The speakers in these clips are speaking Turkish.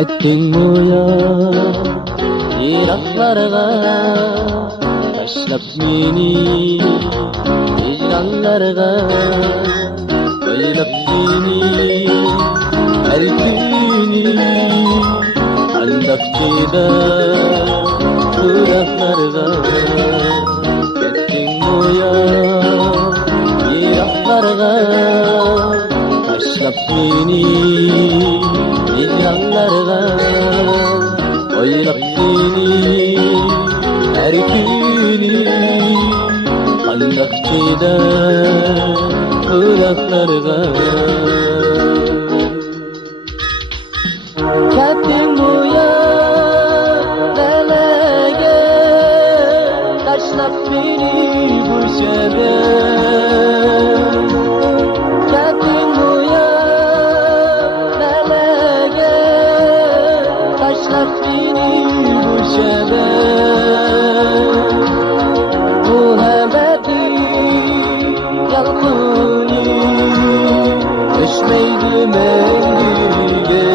Ketdingmi ya yiroqlarga, tashlab meni hijronlarga, o'ylab seni har kuni aldaqchida suratlarga. Ketdingmi ya yiroqlarga, tashlab meni hijronlarga, o'ylab seni har kuni aldaqchida suratlarga. Ketdingmi ya dalaga, tashlab meni ko'chaga. Ketdingmi ya dalaga, tashlab meni ko'chaga. Muhabbating yalqini o'chmaydi menga.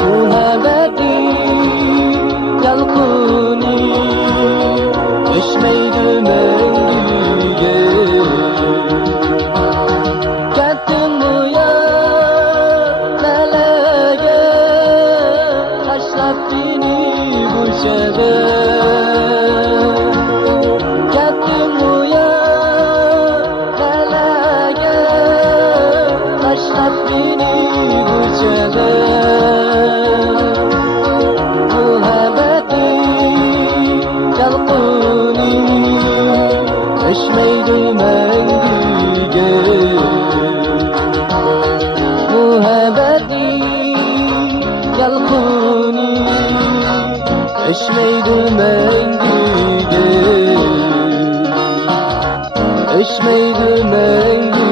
Muhabbating yalqini o'chmaydi menga. Ketdingmi ya dalaga, tashlab meni ko'chaga. Ketdingmi ya dalaga, tashlab meni ko'chaga. Muhabbating yalqini o'chmaydi menga. Muhabbating yalqini o'chmaydi menga. O'chmaydi menga.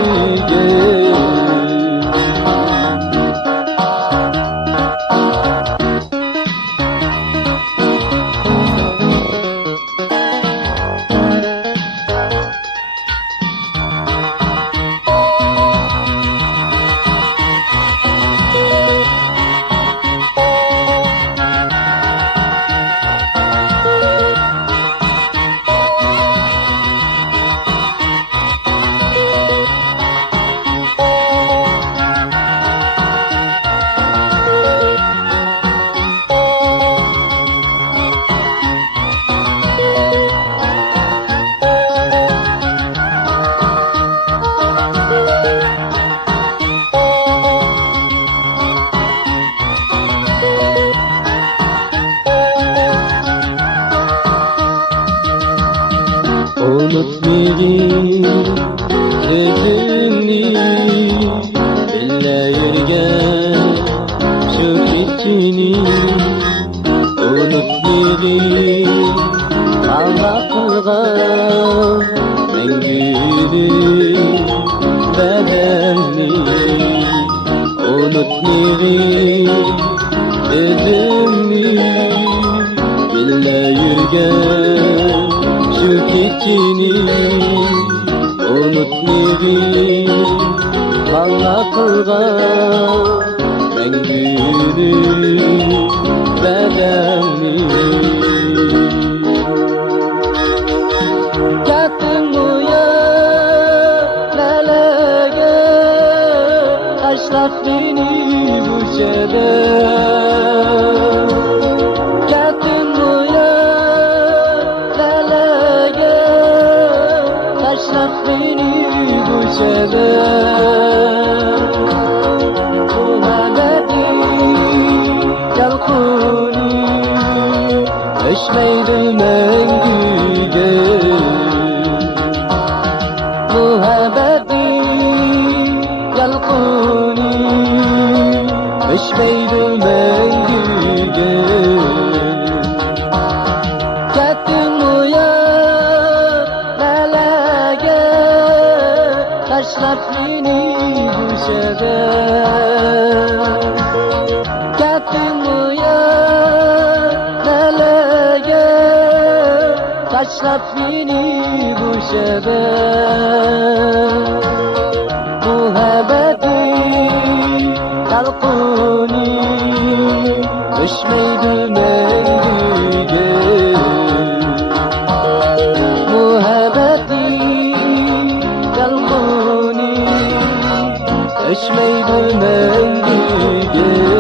Unutmayın sözünü, elle yürgen şu içini. Unutmayın Allah kılgan mengülü bedenini. Unutmayın sözünü, elle yürgen şu içini. Unutmayın bana kılgan mengülü bedenini. Ketdingmi ya dalaga, tashlab meni ko'chaga. Ketdingmi ya dalaga, tashlab meni ko'chaga. Muhabbating yalqini o'chmaydi menga. Muhabbating yalqini o'chmaydi menga. Ketdingmi ya dalaga, tashlab meni ko'chaga. Ketdingmi ya dalaga, tashlab meni ko'chaga. Muhabbating yalqini Öşmeydim eylüge Muhabbeti kalbuni Öşmeydim eylüge